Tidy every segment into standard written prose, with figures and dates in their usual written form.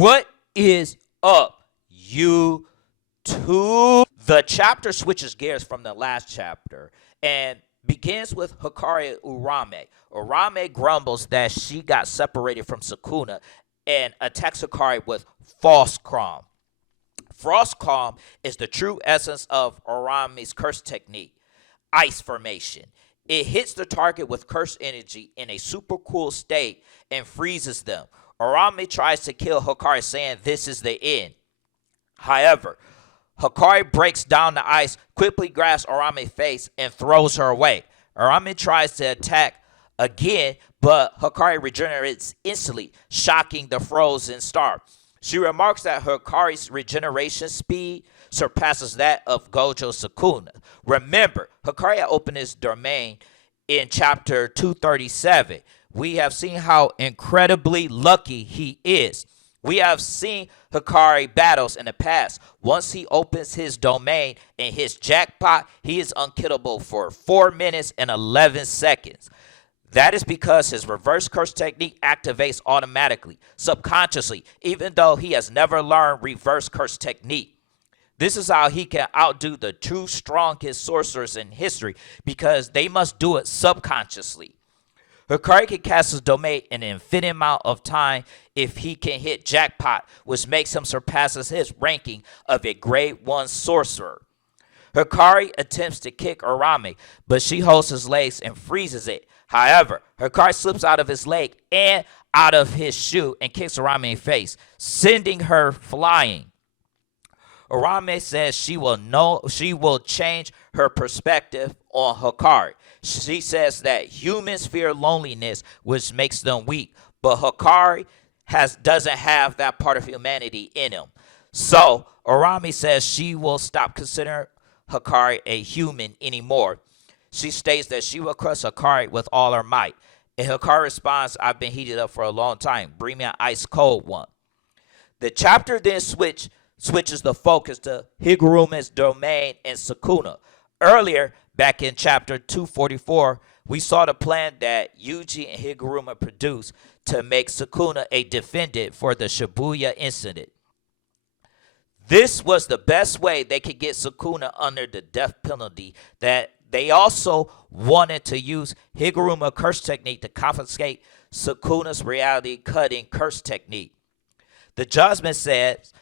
What is up, YouTube? The chapter switches gears from the last chapter and begins with Hikari Urame. Urame grumbles that she got separated from Sukuna and attacks Hikari with false calm. Frost calm is the true essence of Urame's curse technique, ice formation. It hits the target with curse energy in a super cool state and freezes them. Urame tries to kill Hikari, saying this is the end. However, Hikari breaks down the ice, quickly grabs Urame's face, and throws her away. Urame tries to attack again, but Hikari regenerates instantly, shocking the frozen star. She remarks that Hikari's regeneration speed surpasses that of Gojo Sukuna. Remember, Hikari had opened his domain in chapter 237. We have seen how incredibly lucky he is. We have seen Hikari battles in the past. Once he opens his domain and hits jackpot, he is unkillable for 4 minutes and 11 seconds. That is because his reverse curse technique activates automatically, subconsciously, even though he has never learned reverse curse technique. This is how he can outdo the two strongest sorcerers in history, because they must do it subconsciously. Hikari can cast his domain in an infinite amount of time if he can hit jackpot, which makes him surpasses his ranking of a grade 1 sorcerer. Hikari attempts to kick Urame, but she holds his legs and freezes it. However, Hikari slips out of his leg and out of his shoe and kicks Urame in the face, sending her flying. Urame says she will change her perspective on Hikari. She says that humans fear loneliness, which makes them weak, but Hikari doesn't have that part of humanity in him. So Urame says she will stop considering Hikari a human anymore. She states that she will crush Hikari with all her might. And Hikari responds, I've been heated up for a long time. Bring me an ice cold one. The chapter then switches the focus to Higuruma's domain and Sukuna. Earlier, back in chapter 244, we saw the plan that Yuji and Higuruma produced to make Sukuna a defendant for the Shibuya incident. This was the best way they could get Sukuna under the death penalty. That they also wanted to use Higuruma curse technique to confiscate Sukuna's reality cutting curse technique. The judgment says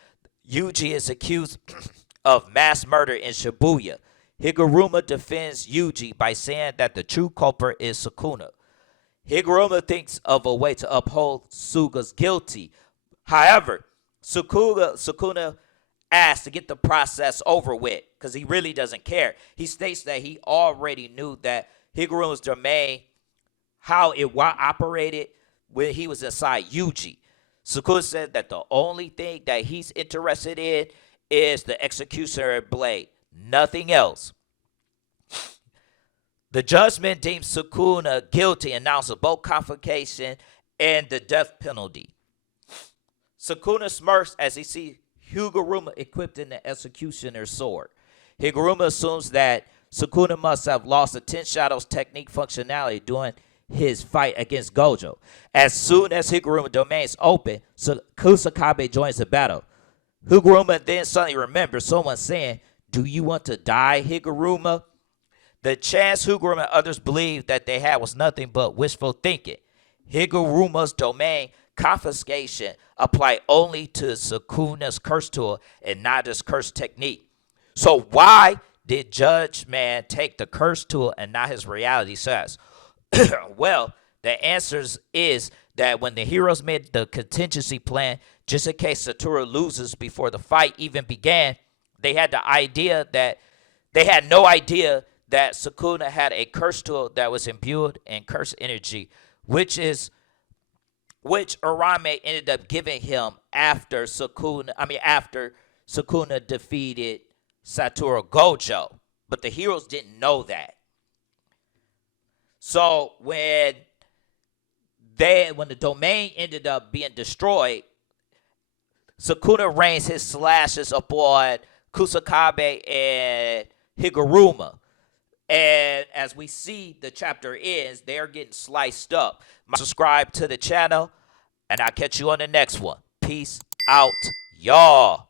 Yuji is accused of mass murder in Shibuya. Higuruma defends Yuji by saying that the true culprit is Sukuna. Higuruma thinks of a way to uphold Suga's guilty. However, Sukuna asks to get the process over with because he really doesn't care. He states that he already knew that Higuruma's domain, how it operated when he was inside Yuji. Sukuna said that the only thing that he's interested in is the executioner blade, nothing else. The judgment deemed Sukuna guilty and announces both confiscation and the death penalty. Sukuna smirks as he sees Higuruma equipped in the executioner's sword. Higuruma assumes that Sukuna must have lost the Ten Shadows technique functionality during his fight against Gojo. As soon as Higuruma's domain is open, Kusakabe joins the battle. Higuruma then suddenly remembers someone saying, "Do you want to die, Higuruma?" The chance Higuruma and others believed that they had was nothing but wishful thinking. Higuruma's domain confiscation applied only to Sukuna's curse tool and not his curse technique. So why did Judge Man take the curse tool and not his reality says? Well, the answer is that when the heroes made the contingency plan, just in case Satoru loses before the fight even began, they had no idea that Sukuna had a curse tool that was imbued in curse energy, which Urame ended up giving him after Sukuna defeated Satoru Gojo. But the heroes didn't know that. So when the domain ended up being destroyed, Sukuna rains his slashes upon Kusakabe and Higuruma. And as we see the chapter ends, they're getting sliced up. Subscribe to the channel, and I'll catch you on the next one. Peace out, y'all.